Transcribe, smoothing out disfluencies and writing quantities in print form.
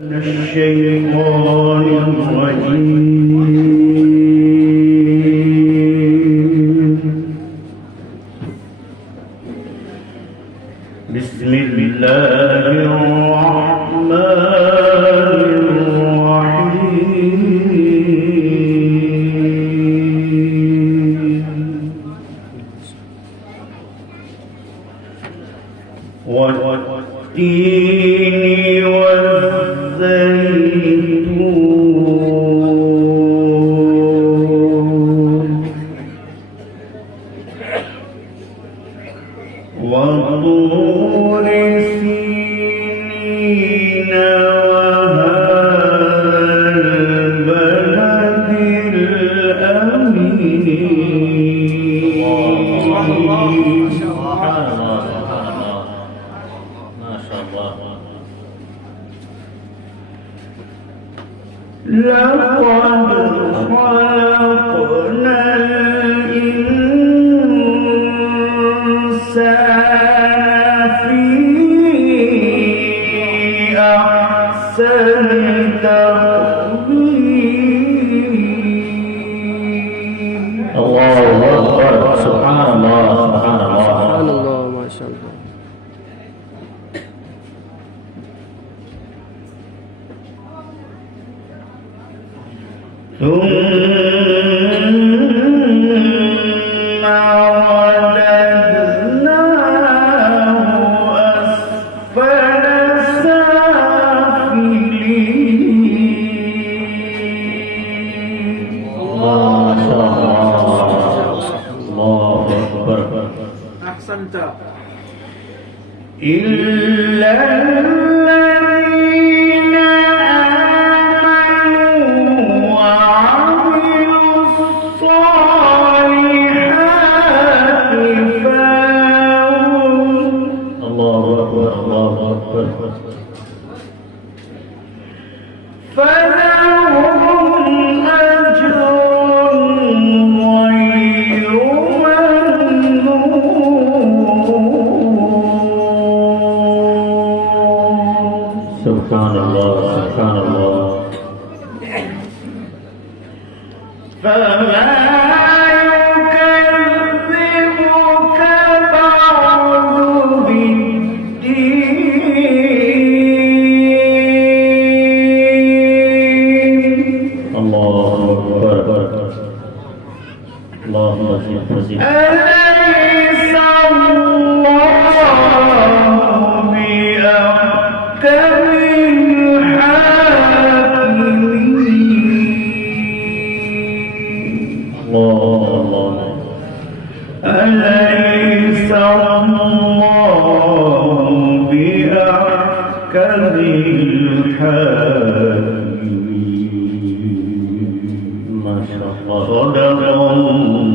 الشيطان الرجيم بسم الله الرحمن الرحيم والتين والزيتون وطور سينين وهذا البلد الأمين. لقد خلقنا الإنسان في أحسن تقويم. الله أكبر. سبحان الله سبحان الله سبحان الله ما شاء الله. ثم رددناه أسفل سافلين. ما شاء الله. الله أكبر. أحسنت. إلا الذين آمنوا وعملوا الصالحات فلهم. الله أكبر الله أكبر. فلهم أجر غير ممنون. سبحان الله سبحان الله. فما يكذبك بعد بالدين. الله أكبر. اللهم صل أليس الله بأحكم الحاكمين. الله أليس الله بأحكم الحاكمين. ما شاء الله. صدق الله.